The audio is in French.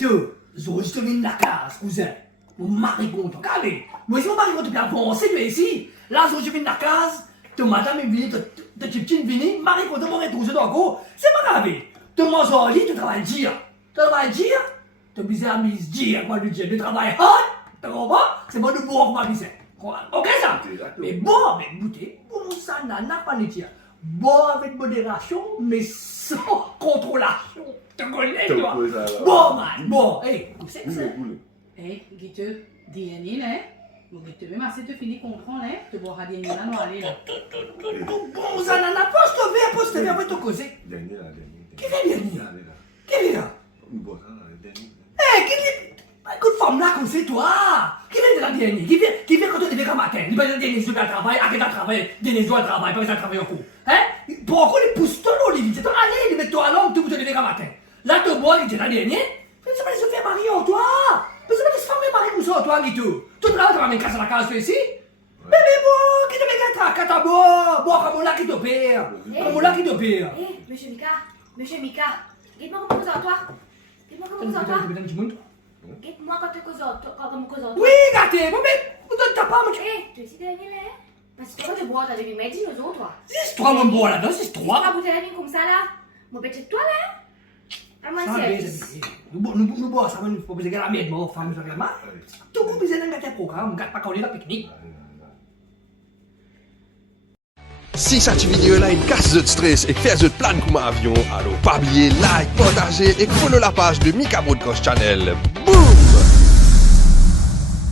Guito, je te viens de la case, cousin. Mon mari content, calé. Moi, si mon mari content, bien avancé, tu es ici. Là, je viens de la case, ton madame est venue, ton petit venu, mari content, mon retrouvé dans le go. C'est pas grave. Ton manges en lit, tu travailles dire. Tu travailles dire, tu bizarre, mais dire, moi, lui dire, tu travailles hard, tu comprends? C'est pas de bon, comment dire. Ok, ça? Mais bon, mais goûtez, bon, ça n'a pas les dire. Bon, avec modération, mais sans contrôlation. Tu connais, toi? Bon, man, bon, hey, c'est ça. Eh, Guito, DNA, là. Bon, Guito, même assez te fini comprendre, là. Tu boiras DNA là, nous aller là. Bon, ça n'a pas poste verre, après te causer. Qui est dernier? Qui est là? Eh, qui est. Écoute, femme là, comme c'est toi. Qui vient de la dernière? Qui vient quand tu devais comme matin? Il va dire dernier jour de travail, à quel travail, dernier jour de travail, pas besoin de travailler au cours. Hein? Pourquoi les pousse ton Olivier? C'est toi, allez, mets-toi à l'homme, tu te devais comme matin. Là, tu bois, il dit la dernière. Mais c'est pas les faire marier en toi. Mais c'est pas les femmes marier ou ça, toi, Guito. Tu te rends, tu vas me casser la case, toi, ici? Mais bon, qui te met qu'à ta bois, comme là qui te perd. Comme là qui te perd. Eh, monsieur Mika, dites-moi comment vous en toi. Dites-moi comment vous en toi. Dites-moi quand tu causes en toi. Oui, gâté, mais vous ne t'as pas, monsieur. Eh, tu es ici derrière là? Parce que toi, tu bois, t'as des médis, nous autres, toi. C'est toi, mon bois là-dedans, c'est Tu vas toi. bouteille la vie comme ça, là? Mon petit toi, là? À moi, Ça va, c'est. nous bois, ça va nous proposer la merde, mon femme, je regarde. Tout le monde besoin d'un gâteau programme, gâte pas qu'on est la pique-nique. Si cette vidéo là une casse de stress et fait de plan comme avion, alors pas oublier like, partager et follow la page de Mika Broadcast Channel.